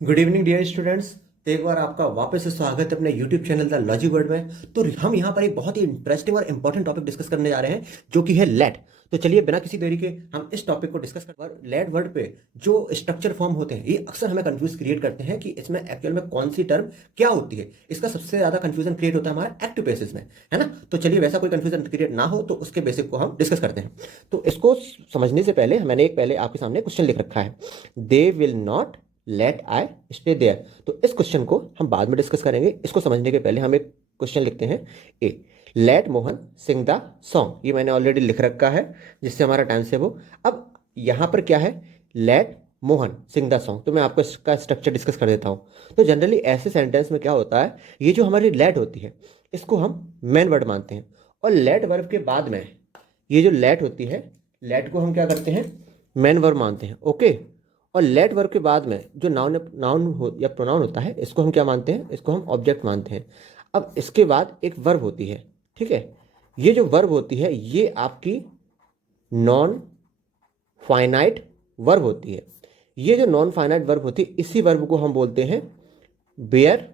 Good evening dear students. तो एक बार आपका वापस से स्वागत है अपने YouTube channel the logic word में। तो हम यहाँ पर एक बहुत ही इंटरेस्टिंग और इंपॉर्टेंट टॉपिक डिस्कस करने जा रहे हैं जो कि है लेट। तो चलिए बिना किसी देरी के हम इस टॉपिक को डिस्कस कर लेट वर्ड पे जो स्ट्रक्चर फॉर्म होते हैं ये अक्सर हमें कंफ्यूज क्रिएट करते हैं कि इसमें एक्चुअल में कौन सी टर्म क्या होती है। इसका सबसे ज्यादा कंफ्यूजन क्रिएट होता है हमारे एक्टिव बेसिस में, है ना। तो चलिए वैसा कोई कंफ्यूजन क्रिएट ना हो तो उसके बेसिक को हम डिस्कस करते हैं। तो इसको समझने से पहले मैंने एक पहले आपके सामने क्वेश्चन लिख रखा है, they will not let I stay there. तो इस क्वेश्चन को हम बाद में डिस्कस करेंगे। इसको समझने के पहले हम एक क्वेश्चन लिखते हैं। A, let Mohan sing the song, ये मैंने ऑलरेडी लिख रखा है जिससे हमारा टाइम सेव हो। अब यहां पर क्या है, let Mohan sing the song. तो मैं आपको इसका स्ट्रक्चर डिस्कस कर देता हूं। तो जनरली ऐसे सेंटेंस में क्या होता है, ये जो हमारी लेट होती है इसको हम मेन वर्ड मानते हैं। और लेट वर्ब के बाद में ये जो लेट होती है, लेट को हम क्या करते हैं, मेन वर्ब मानते हैं। ओके। और लेट वर्ब के बाद में जो नाउन हो या प्रोनाउन होता है इसको हम क्या मानते हैं, इसको हम ऑब्जेक्ट मानते हैं। अब इसके बाद एक वर्ब होती है, ठीक है। ये जो वर्ब होती है ये आपकी नॉन फाइनाइट वर्ब होती है। ये जो नॉन फाइनाइट वर्ब होती है इसी वर्ब को हम बोलते हैं बेयर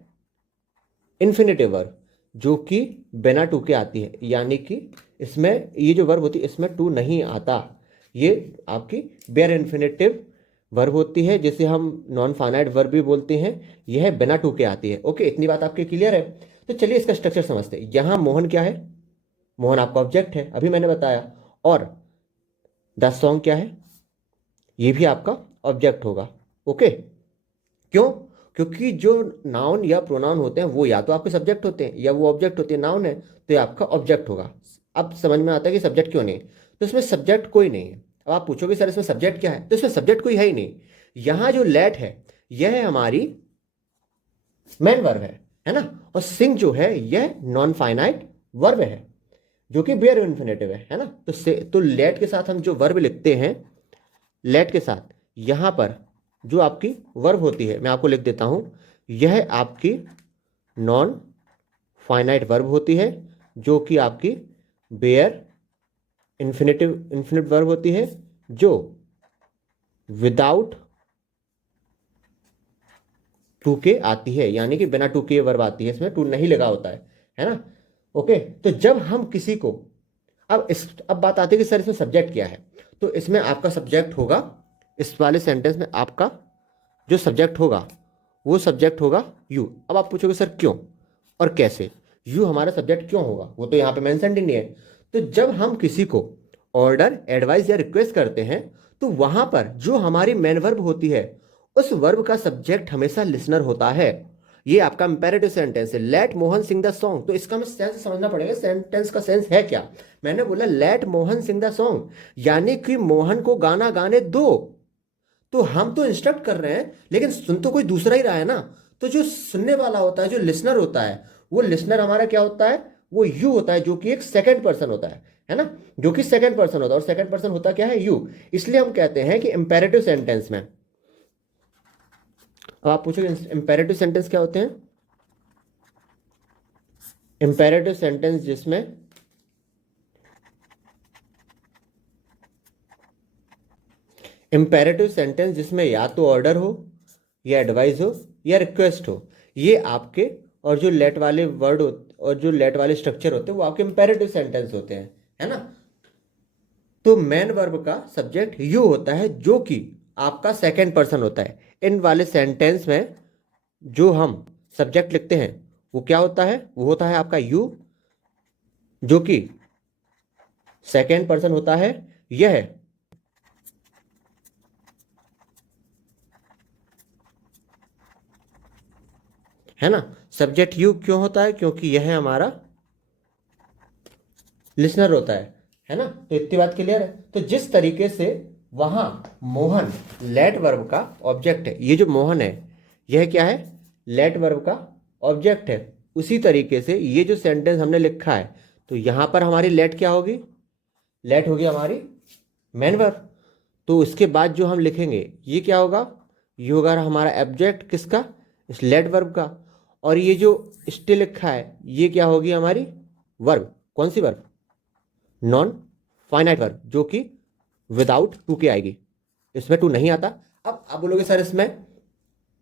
इन्फिनेटिव वर्ब, जो कि बिना टू के आती है। यानी कि इसमें ये जो वर्ब होती है इसमें टू नहीं आता। ये आपकी बेयर इन्फिनेटिव वर्ब होती है जिसे हम नॉन फाइनाइट वर्ब भी बोलते हैं। यह बिना टू के आती है। ओके, इतनी बात आपके क्लियर है। तो चलिए इसका स्ट्रक्चर समझते हैं। यहां मोहन क्या है, मोहन आपका ऑब्जेक्ट है, अभी मैंने बताया। और द सॉन्ग क्या है, ये भी आपका ऑब्जेक्ट होगा। ओके, क्यों? क्योंकि जो नाउन या प्रोनाउन होते हैं वो या तो आपके सब्जेक्ट होते हैं या वो ऑब्जेक्ट होते हैं। नाउन है तो ये आपका ऑब्जेक्ट होगा। अब समझ में आता है कि सब्जेक्ट क्यों नहीं है। तो इसमें सब्जेक्ट कोई नहीं है। अब आप पूछोगे सर इसमें सब्जेक्ट क्या है, तो इसमें सब्जेक्ट कोई है ही नहीं। यहां जो लेट है यह है हमारी मेन वर्ब है ना। और सिंग जो है यह नॉन फाइनाइट वर्ब है जो कि बेयर इन्फिनेटिव है ना। तो लेट के साथ हम जो वर्ब लिखते हैं, लेट के साथ यहां पर जो आपकी वर्ब होती है मैं आपको लिख देता हूं, यह आपकी नॉन फाइनाइट वर्ब होती है जो कि आपकी बेयर इन्फिनिट वर्ब होती है जो विदाउट टू के आती है। यानी कि बिना टू के वर्ब आती है, इसमें टू नहीं लगा होता है ना। ओके, तो जब हम किसी को अब बात आती है कि सर इसमें सब्जेक्ट क्या है। तो इसमें आपका सब्जेक्ट होगा, इस वाले सेंटेंस में आपका जो सब्जेक्ट होगा वो सब्जेक्ट होगा यू। अब आप पूछोगे सर क्यों और कैसे, यू हमारा सब्जेक्ट क्यों होगा, वो तो यहाँ पे मेंशन ही नहीं है। तो जब हम किसी को ऑर्डर, एडवाइस या रिक्वेस्ट करते हैं तो वहां पर जो हमारी मेन वर्ब होती है उस वर्ब का सब्जेक्ट हमेशा लिसनर होता है। ये आपका इंपेरेटिव सेंटेंस है, let Mohan sing the song. तो इसका हमें सेंस समझना पड़ेगा, सेंटेंस का सेंस है क्या। मैंने बोला let Mohan sing the song, यानी कि मोहन को गाना गाने दो। तो हम तो इंस्ट्रक्ट कर रहे हैं लेकिन सुन तो कोई दूसरा ही रहा है ना। तो जो सुनने वाला होता है, जो लिसनर होता है, वो लिसनर हमारा क्या होता है, वो यू होता है जो कि एक सेकंड पर्सन होता है ना। जो कि सेकंड पर्सन होता है और सेकंड पर्सन होता क्या है, यू। इसलिए हम कहते हैं कि इंपेरेटिव सेंटेंस में, अब आप पूछोगे इंपेरेटिव सेंटेंस क्या होते हैं। इंपेरेटिव सेंटेंस जिसमें इंपेरेटिव सेंटेंस जिसमें या तो ऑर्डर हो या एडवाइस हो या रिक्वेस्ट हो, ये आपके, और जो लेट वाले वर्ड और जो लेट वाले स्ट्रक्चर होते हैं वो आपके इंपेरेटिव सेंटेंस होते हैं, है ना। तो मेन वर्ब का सब्जेक्ट यू होता है जो कि आपका सेकंड पर्सन होता है। इन वाले सेंटेंस में जो हम सब्जेक्ट लिखते हैं वो क्या होता है, वो होता है आपका यू जो कि सेकंड पर्सन होता है। यह है ना। सब्जेक्ट यू क्यों होता है, क्योंकि यह हमारा लिसनर होता है ना। तो इतनी बात क्लियर है। तो जिस तरीके से वहां मोहन लेट वर्ब का ऑब्जेक्ट है, ये जो मोहन है यह क्या है, लेट वर्ब का ऑब्जेक्ट है। उसी तरीके से ये जो सेंटेंस हमने लिखा है तो यहां पर हमारी लेट क्या होगी, लेट होगी हमारी मेन वर्ब। तो इसके बाद जो हम लिखेंगे ये क्या होगा, ये होगा हमारा ऑब्जेक्ट किसका, इस लेट वर्ब का। और ये जो स्टे लिखा है ये क्या होगी हमारी वर्ब, कौन सी वर्ब, नॉन फाइनाइट वर्ब जो कि विदाउट टू के आएगी। इसमें टू नहीं आता। अब आप बोलोगे सर इसमें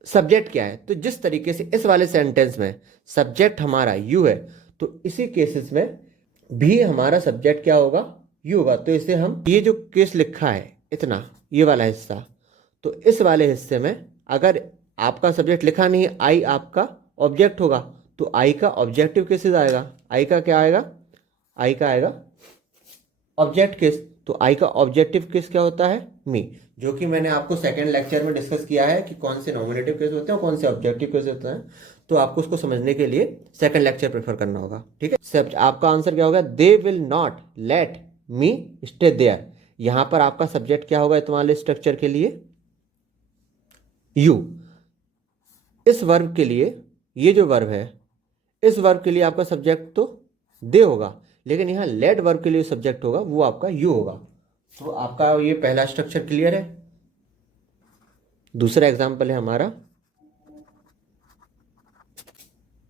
सब्जेक्ट क्या है, तो जिस तरीके से इस वाले सेंटेंस में सब्जेक्ट हमारा यू है, तो इसी केसेस में भी हमारा सब्जेक्ट क्या होगा, यू होगा। तो इसे हम, ये जो केस लिखा है इतना, ये वाला हिस्सा, तो इस वाले हिस्से में अगर आपका सब्जेक्ट लिखा नहीं है, आई आपका ऑब्जेक्ट होगा, तो आई का ऑब्जेक्टिव केसेस आएगा। आई का क्या आएगा, आई का आएगा ऑब्जेक्ट केस। तो आई का ऑब्जेक्टिव केस क्या होता है, मी, जो कि मैंने आपको सेकंड लेक्चर में डिस्कस किया है कि कौन से नॉमिनेटिव केस होते हैं और कौन से ऑब्जेक्टिव केस होते हैं। तो आपको उसको समझने के लिए सेकंड लेक्चर प्रेफर करना होगा, ठीक है। सब आपका आंसर क्या होगा, they will not let me stay there. यहां पर आपका सब्जेक्ट क्या होगा तुम्हारे स्ट्रक्चर के लिए, यू। इस वर्ब के लिए, ये जो वर्ब है, इस वर्ब के लिए आपका सब्जेक्ट तो दे होगा, लेकिन यहां लेट वर्ब के लिए सब्जेक्ट होगा वो आपका यू होगा। तो आपका ये पहला स्ट्रक्चर क्लियर है। दूसरा एग्जांपल है हमारा,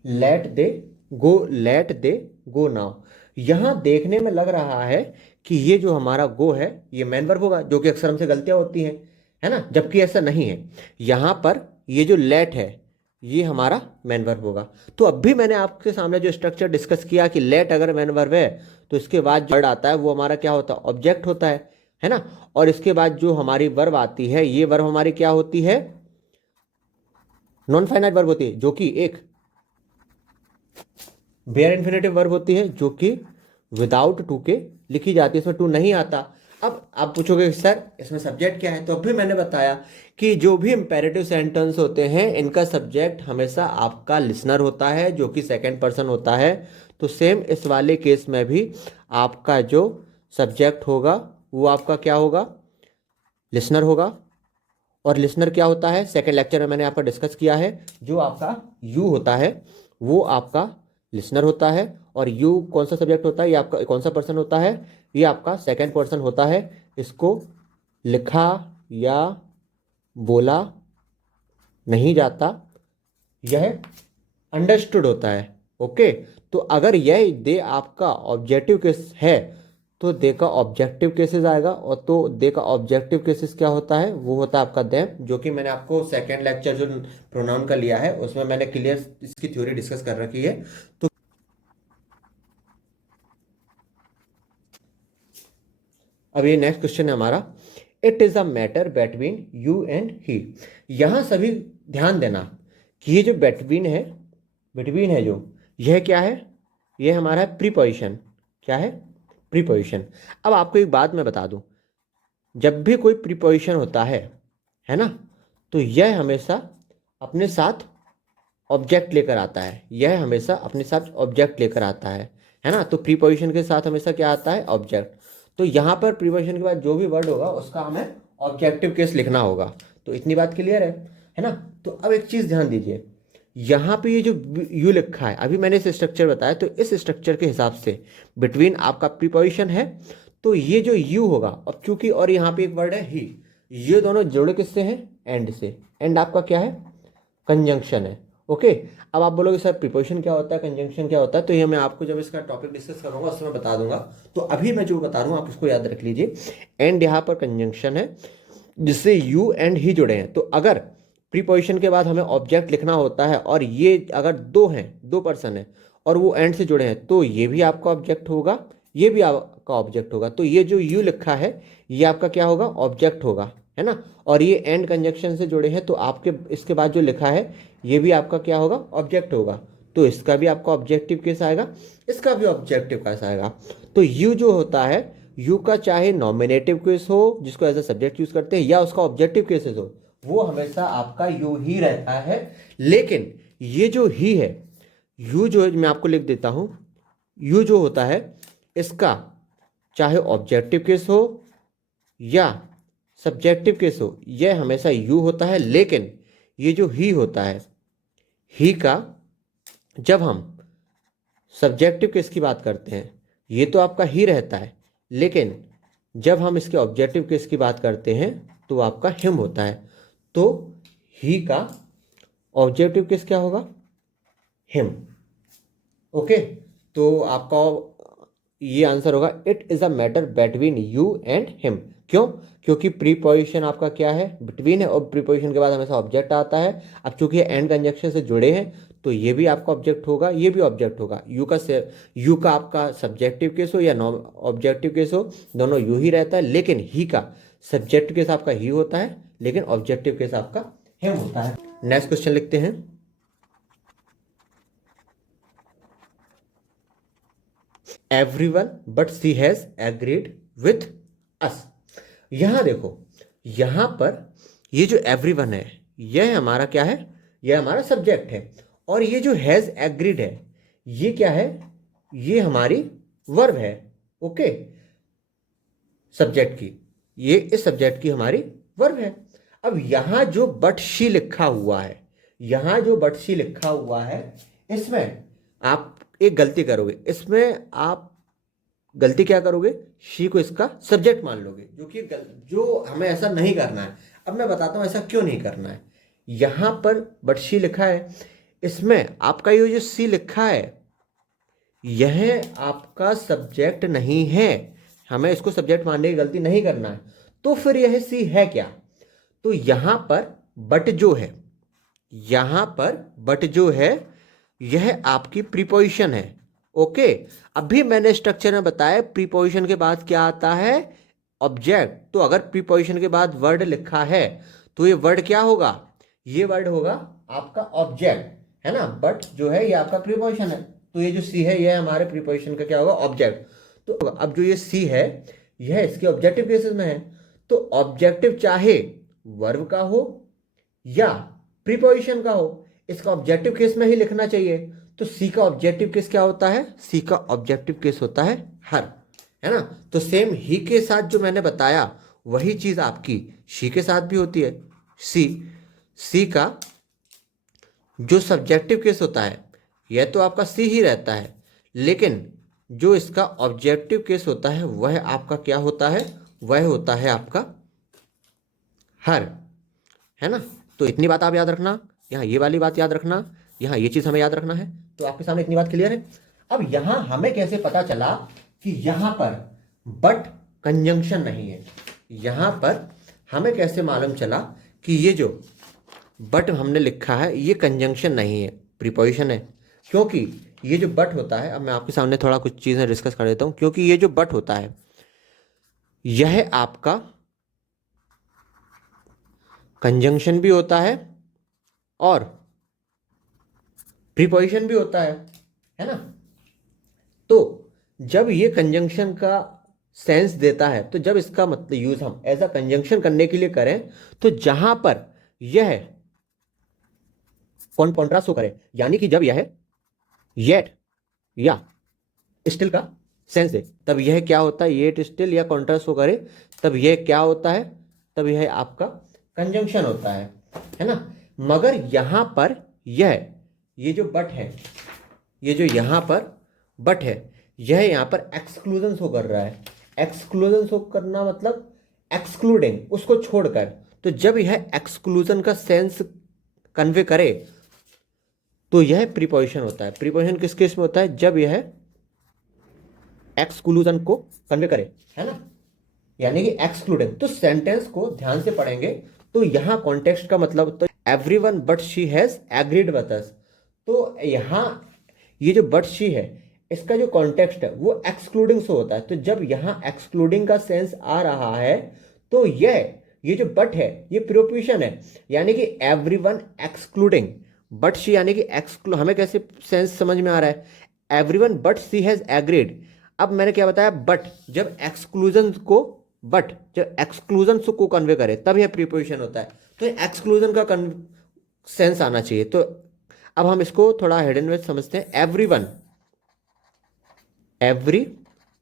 लेट दे गो, लेट दे गो नाउ। यहां देखने में लग रहा है कि ये जो हमारा गो है ये मैन वर्ब होगा, जो कि अक्सर हमसे गलतियां होती हैं, है ना, जबकि ऐसा नहीं है। यहां पर ये जो लेट है ये हमारा मैन वर्ब होगा। तो अब भी मैंने आपके सामने जो स्ट्रक्चर डिस्कस किया कि लेट अगर मैन वर्ब है तो इसके बाद जो वर्ड आता है वो हमारा क्या होता है, ऑब्जेक्ट होता है ना। और इसके बाद जो हमारी वर्ब आती है, ये वर्ब हमारी क्या होती है, नॉन फाइनाइट वर्ब होती है, जो कि एक बेयर इन्फिनेटिव वर्ब होती है, जो कि विदाउट टू के लिखी जाती है, इसमें टू नहीं आता। अब आप पूछोगे सर इसमें सब्जेक्ट क्या है, तो अब भी मैंने बताया कि जो भी इंपेरेटिव सेंटेंस होते हैं इनका सब्जेक्ट हमेशा आपका लिसनर होता है, जो कि सेकंड पर्सन होता है। तो सेम इस वाले केस में भी आपका जो सब्जेक्ट होगा वो आपका क्या होगा, लिसनर होगा। और लिसनर क्या होता है, सेकंड लेक्चर में मैंने आपका डिस्कस किया है, जो आपका यू होता है वो आपका लिसनर होता है। और यू कौन सा सब्जेक्ट होता है, ये आपका कौन सा पर्सन होता है, ये आपका सेकंड पर्सन होता है। इसको लिखा या बोला नहीं जाता, यह अंडरस्टूड होता है। ओके, तो अगर यह दे आपका ऑब्जेक्टिव केस है तो दे का ऑब्जेक्टिव केसेस आएगा। और तो दे का ऑब्जेक्टिव केसेस क्या होता है, वो होता है आपका देम, जो कि मैंने आपको सेकंड लेक्चर जो प्रोनाउन का लिया है उसमें मैंने क्लियर इसकी थ्योरी डिस्कस कर रखी है। तो अब ये नेक्स्ट क्वेश्चन है हमारा, it is a matter between you and he. यहां सभी ध्यान देना कि ये जो बिटवीन है जो, यह क्या है, यह हमारा है प्रीपोजिशन। क्या है, प्रीपोजिशन। अब आपको एक बात मैं बता दूं, जब भी कोई प्रीपोजिशन होता है ना, तो यह हमेशा अपने साथ ऑब्जेक्ट लेकर आता है, यह हमेशा अपने साथ ऑब्जेक्ट लेकर आता है ना। तो प्रीपोजिशन के साथ हमेशा क्या आता है, ऑब्जेक्ट। तो यहां पर प्रीपोजिशन के बाद जो भी वर्ड होगा उसका हमें ऑब्जेक्टिव केस लिखना होगा। तो इतनी बात क्लियर है ना। तो अब एक चीज ध्यान दीजिए, यहां पे ये जो यू लिखा है, अभी मैंने इस स्ट्रक्चर बताया, तो इस स्ट्रक्चर के हिसाब से बिटवीन आपका प्रीपोजिशन है, तो ये जो यू होगा, अब चूंकि और यहाँ पे एक वर्ड है ही, ये दोनों जुड़े किससे हैं, एंड से। एंड आपका क्या है, कंजंक्शन है। ओके, अब आप बोलोगे सर प्रीपोजिशन क्या होता है, कंजंक्शन क्या होता है, तो ये मैं आपको जब इसका टॉपिक डिस्कस करूंगा उसमें बता दूंगा। तो अभी मैं जो बता रहा हूँ आप उसको याद रख लीजिए। एंड यहाँ पर कंजंक्शन है जिससे यू एंड ही जुड़े हैं। तो अगर प्रीपोजिशन के बाद हमें ऑब्जेक्ट लिखना होता है और ये अगर दो पर्सन है और वो एंड से जुड़े हैं, तो ये भी आपका ऑब्जेक्ट होगा, ये भी आपका ऑब्जेक्ट होगा। तो ये जो यू लिखा है ये आपका क्या होगा, ऑब्जेक्ट होगा, है ना। और ये एंड कंजंक्शन से जुड़े हैं, तो आपके इसके बाद जो लिखा है ये भी आपका क्या होगा, ऑब्जेक्ट होगा। तो इसका भी आपका ऑब्जेक्टिव केस आएगा, इसका भी ऑब्जेक्टिव केस आएगा। तो यू जो होता है, यू का चाहे नॉमिनेटिव केस हो जिसको एज अ सब्जेक्ट यूज करते हैं, या उसका ऑब्जेक्टिव केसेस हो, वो हमेशा आपका यू ही रहता है। लेकिन ये जो ही है, यू जो है मैं आपको लिख देता हूं, यू जो होता है इसका चाहे ऑब्जेक्टिव केस हो या सब्जेक्टिव केस हो, यह हमेशा यू होता है। लेकिन ये जो ही होता है, ही का जब हम सब्जेक्टिव केस की बात करते हैं, ये तो आपका ही रहता है, लेकिन जब हम इसके ऑब्जेक्टिव केस की बात करते हैं तो आपका हिम होता है। तो ही का ऑब्जेक्टिव केस क्या होगा, हिम। ओके, तो आपका ये आंसर होगा, it is a matter between you and him. क्यों? क्योंकि प्रीपोजिशन आपका क्या है, बिटवीन है, और प्रीपोजिशन के बाद हमेशा ऑब्जेक्ट आता है। अब चूंकि ये एंड कंजंक्शन से जुड़े हैं तो ये भी आपका ऑब्जेक्ट होगा, ये भी ऑब्जेक्ट होगा। यू का आपका सब्जेक्टिव केस हो या नॉन ऑब्जेक्टिव केस हो, दोनों यू ही रहता है, लेकिन ही का सब्जेक्टिव केस आपका ही होता है, लेकिन ऑब्जेक्टिव केस आपका हिम होता है। नेक्स्ट क्वेश्चन लिखते हैं। Everyone but she has agreed with us. यहां देखो, यहां पर ये जो एवरीवन है यह हमारा क्या है, यह हमारा सब्जेक्ट है, और ये जो हैज एग्रीड है ये क्या है, ये हमारी वर्ब है। ओके, सब्जेक्ट की, ये इस सब्जेक्ट की हमारी वर्ब है। अब यहां जो बट शी लिखा हुआ है, यहां जो बट शी लिखा हुआ है, इसमें आप एक गलती करोगे। इसमें आप गलती क्या करोगे, शी को इसका सब्जेक्ट मान लोगे, जो हमें ऐसा नहीं करना है। अब मैं बताता हूं ऐसा क्यों नहीं करना है। यहां पर बट शी लिखा है, इसमें आपका ये जो सी लिखा है यह आपका सब्जेक्ट नहीं है, हमें इसको सब्जेक्ट मानने की गलती नहीं करना है। तो फिर यह सी है क्या, तो यहां पर बट जो है, यहां पर बट जो है यह आपकी प्रीपोजिशन है। ओके, अभी मैंने स्ट्रक्चर में बताया प्रीपोजिशन के बाद क्या आता है, ऑब्जेक्ट। तो अगर प्रीपोजिशन के बाद वर्ड लिखा है तो ये वर्ड क्या होगा, ये वर्ड होगा आपका ऑब्जेक्ट, है ना। बट जो है ये आपका प्रीपोजिशन है, तो ये जो सी है यह हमारे प्रीपोजिशन का क्या होगा, ऑब्जेक्ट। तो अब जो ये सी है यह इसके ऑब्जेक्टिव केसेस में है, तो ऑब्जेक्टिव चाहे वर्ब का हो या प्रीपोजिशन का हो, इसका ऑब्जेक्टिव केस में ही लिखना चाहिए। तो सी का ऑब्जेक्टिव केस क्या होता है, सी का ऑब्जेक्टिव केस होता है हर, है ना। तो सेम ही के साथ जो मैंने बताया वही चीज आपकी शी के साथ भी होती है। सी का जो सब्जेक्टिव केस होता है यह तो आपका सी ही रहता है, लेकिन जो इसका ऑब्जेक्टिव केस होता है वह आपका क्या होता है, वह होता है आपका हर, है ना। तो इतनी बात आप याद रखना, यहाँ ये वाली बात याद रखना, यहाँ ये चीज हमें याद रखना है। तो आपके सामने इतनी बात क्लियर है। अब यहां हमें कैसे पता चला कि यहां पर बट कंजंक्शन नहीं है, यहां पर हमें कैसे मालूम चला कि ये जो बट हमने लिखा है ये कंजंक्शन नहीं है, प्रीपोजिशन है। क्योंकि ये जो बट होता है, अब मैं आपके सामने थोड़ा कुछ चीजें डिस्कस कर देता हूं। क्योंकि ये जो बट होता है यह आपका कंजंक्शन भी होता है और प्रीपोजिशन भी होता है ना। तो जब ये कंजंक्शन का सेंस देता है, तो जब इसका मतलब यूज हम एज अ कंजंक्शन करने के लिए करें, तो जहां पर यह कॉन्ट्रास्ट हो करे, यानी कि जब यह येट या स्टिल का सेंस दे, तब यह क्या होता है, येट स्टिल या कॉन्ट्रास्ट हो करे, तब यह क्या होता है, तब यह आपका कंजंक्शन होता है ना। मगर यहां पर ये जो बट है, ये जो यहां पर बट है, यह यहां पर एक्सक्लूजन शो कर रहा है। एक्सक्लूजन शो करना मतलब एक्सक्लूडिंग, उसको छोड़कर। तो जब यह एक्सक्लूजन का सेंस कन्वे करे तो यह प्रीपोजिशन होता है। प्रीपोजिशन किस केस में होता है, जब यह एक्सक्लूजन को कन्वे करे, है ना, यानी कि एक्सक्लूडिंग। तो सेंटेंस को ध्यान से पढ़ेंगे तो यहां कॉन्टेक्स्ट का मतलब, तो everyone but she has agreed with us, तो यहां ये जो बट शी है इसका जो कॉन्टेक्स्ट है वो एक्सक्लूडिंग से होता है। तो जब यहां एक्सक्लूडिंग का सेंस आ रहा है तो ये जो बट है ये प्रीपोजिशन है, यानी कि एवरीवन एक्सक्लूडिंग बट शी, यानी कि हमें कैसे सेंस समझ में आ रहा है, everyone but she has agreed. अब मैंने क्या बताया, बट जब एक्सक्लूजन को कन्वे करे तब यह प्रीपोजिशन होता है। तो एक्सक्लूजन का सेंस आना चाहिए। तो अब हम इसको थोड़ा हिडन में समझते हैं। एवरी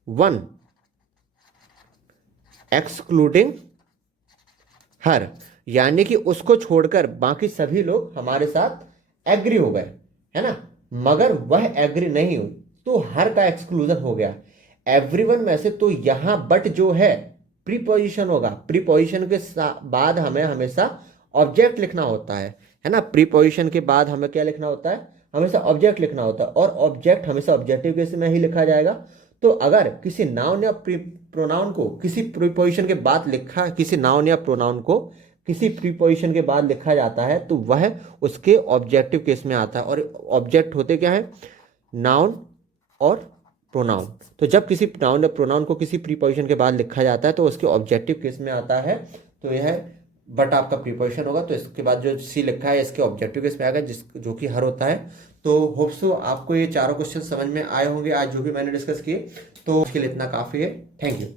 वन एक्सक्लूडिंग हर, यानी कि उसको छोड़कर बाकी सभी लोग हमारे साथ एग्री हो गए, है ना, मगर वह एग्री नहीं हुई, तो हर का एक्सक्लूजन हो गया एवरीवन में से। तो यहां बट जो है प्रीपोजिशन होगा, प्रीपोजिशन के बाद हमें हमेशा ऑब्जेक्ट लिखना होता है ना। प्रीपोजिशन के बाद हमें क्या लिखना होता है, हमेशा ऑब्जेक्ट लिखना होता है, और ऑब्जेक्ट हमेशा ऑब्जेक्टिव केस में ही लिखा जाएगा। तो अगर किसी नाउन या प्रोनाउन को किसी प्रीपोजिशन के बाद लिखा, किसी नाउन या प्रोनाउन को किसी प्रीपोजिशन के बाद लिखा जाता है तो वह उसके ऑब्जेक्टिव केस में आता है। और ऑब्जेक्ट होते क्या है? नाउन और प्रोनाउन। तो जब किसी नाउन या प्रोनाउन को किसी प्रीपोजिशन के बाद लिखा जाता है तो उसके ऑब्जेक्टिव केस में आता है। तो यह बट आपका प्रीपोजिशन होगा, तो इसके बाद जो सी लिखा है इसके ऑब्जेक्टिव केस में आएगा, जो कि हर होता है। तो होप सो आपको ये चारों क्वेश्चन समझ में आए होंगे आज जो भी मैंने डिस्कस किए। तो उसके लिए इतना काफ़ी है। Thank you.